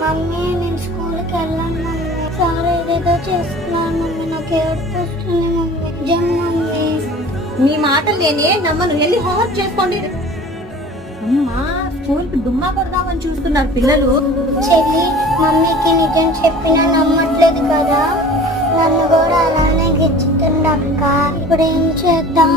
Mummy నేను స్కూల్కి వెళ్ళాను మమ్మీ. సార్ ఏదేదో చేస్తున్నాను మమ్మీ. నాకు ఏడుపు వస్తుంది మమ్మీ. జమ్ మమ్మీ. మీ మాటలు నేనే నమ్మను. వెళ్ళి హోంవర్క్ చేసుకోండి. అమ్మా స్కూల్ కి డుమ్మా కొడదామని చూస్తున్నారు పిల్లలు. చెల్లి మమ్మీకి నిజం చెప్పినా నమ్మట్లేదు కదా. నన్ను కూడా అలానే గిచ్చుతుండక్క. ఇప్పుడు ఏం చేద్దాం?